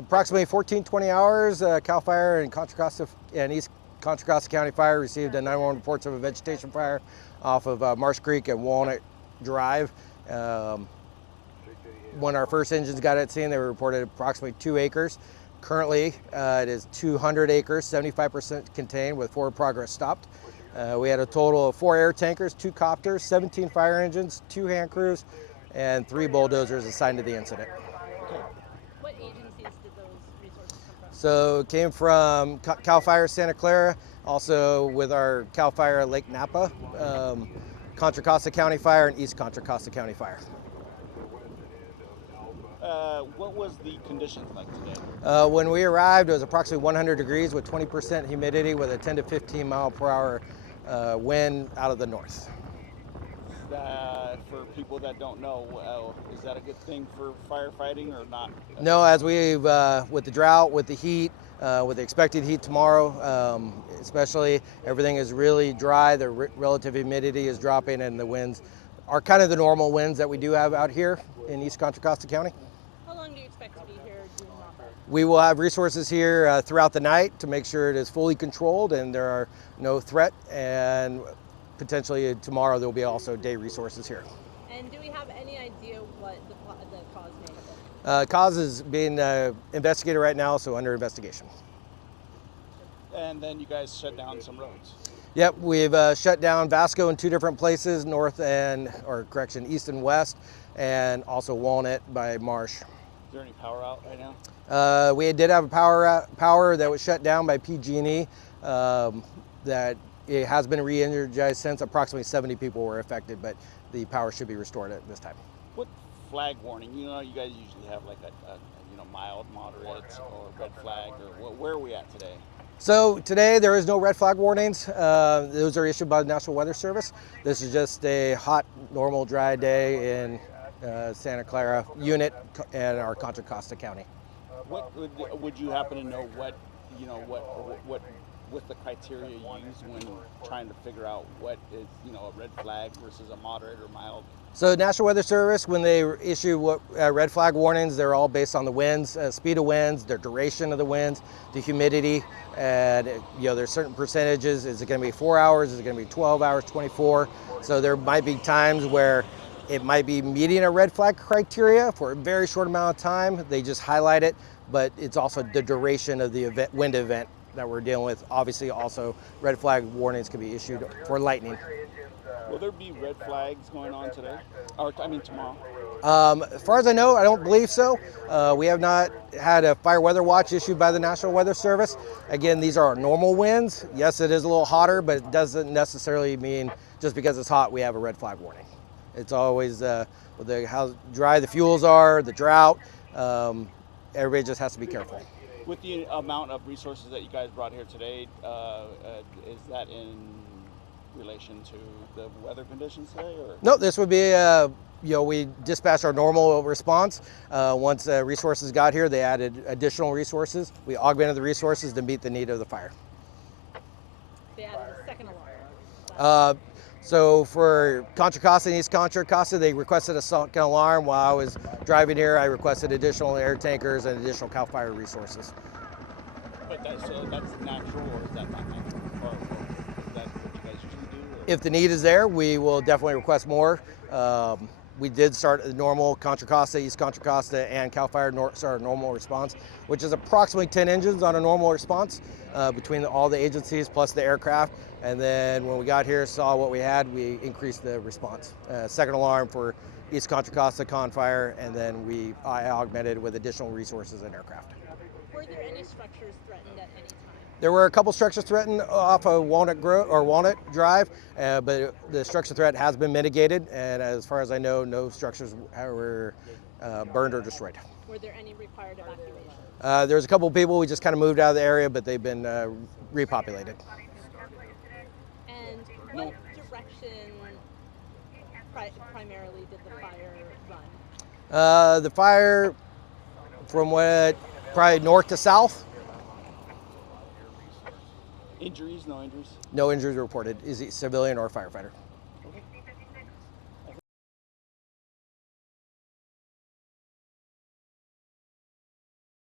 approximately 20 hours, CAL FIRE and Contra Costa and East Contra Costa County Fire received a 911 reports of a vegetation fire off of Marsh Creek and Walnut Drive. When our first engines got at scene, they were reported approximately 2 acres. Currently, it is 200 acres, 75% contained with forward progress stopped. We had a total of 4 air tankers, 2 copters, 17 fire engines, 2 hand crews, and 3 bulldozers assigned to the incident. What agencies did those resources come from? So it came from CAL FIRE Santa Clara, also with our CAL FIRE Lake Napa, Contra Costa County Fire, and East Contra Costa County Fire. What was the conditions like today? When we arrived, it was approximately 100 degrees with 20% humidity with a 10 to 15 mile per hour wind out of the north. For people that don't know, is that a good thing for firefighting or not? No, as we've, with the drought, with the heat, with the expected heat tomorrow, especially, everything is really dry, the relative humidity is dropping, and the winds are kind of the normal winds that we do have out here in East Contra Costa County. How long do you expect to be here doing mop-up? We will have resources here throughout the night to make sure it is fully controlled and there are no threat, and potentially tomorrow there will be also day resources here. And do we have any idea what the cause may have been? Cause is being investigated right now, so under investigation. And then you guys shut down some roads. Yep, we've shut down Vasco in 2 different places, east and west, and also Walnut by Marsh. Is there any power out right now? We did have a power that was shut down by PG&E. That it has been re-energized since. Approximately 70 people were affected, but the power should be restored at this time. What flag warning? You know, you guys usually have like a mild, moderate, or red flag, or where are we at today? So today there is no red flag warnings. Those are issued by the National Weather Service. This is just a hot, normal, dry day in Santa Clara unit and our Contra Costa County. What would you happen to know what the criteria you use when trying to figure out what is a red flag versus a moderate or mild? So National Weather Service, when they issue red flag warnings, they're all based on the winds, speed of winds, their duration of the winds, the humidity, and there's certain percentages. Is it going to be 4 hours? Is it going to be 12 hours, 24? So there might be times where it might be meeting a red flag criteria for a very short amount of time. They just highlight it, but it's also the duration of the wind event that we're dealing with. Obviously, also red flag warnings can be issued for lightning. Will there be red flags going on today? Tomorrow? As far as I know, I don't believe so. We have not had a fire weather watch issued by the National Weather Service. Again, these are our normal winds. Yes, it is a little hotter, but it doesn't necessarily mean just because it's hot we have a red flag warning. It's always with how dry the fuels are, the drought. Everybody just has to be careful. With the amount of resources that you guys brought here today, is that in relation to the weather conditions today? Or? No, this would be, we dispatched our normal response. Once resources got here, they added additional resources. We augmented the resources to meet the need of the fire. They added a second alarm. So for Contra Costa and East Contra Costa, they requested a second alarm. While I was driving here, I requested additional air tankers and additional CAL FIRE resources. But that's natural, or is that not natural? Or is that what you guys usually do? Or? If the need is there, we will definitely request more. We did start the normal Contra Costa, East Contra Costa, and CAL FIRE start a normal response, which is approximately 10 engines on a normal response between all the agencies plus the aircraft. And then when we got here, saw what we had, we increased the response. Second alarm for East Contra Costa, Con Fire, and then I augmented with additional resources and aircraft. Were there any structures threatened at any time? There were a couple structures threatened off of Walnut Drive, but the structure threat has been mitigated, and as far as I know, no structures were burned or destroyed. Were there any required evacuation? There's a couple of people, we just kind of moved out of the area, but they've been repopulated. And what direction primarily did the fire run? The fire from probably north to south. Injuries? No injuries? No injuries reported. Is it civilian or firefighter?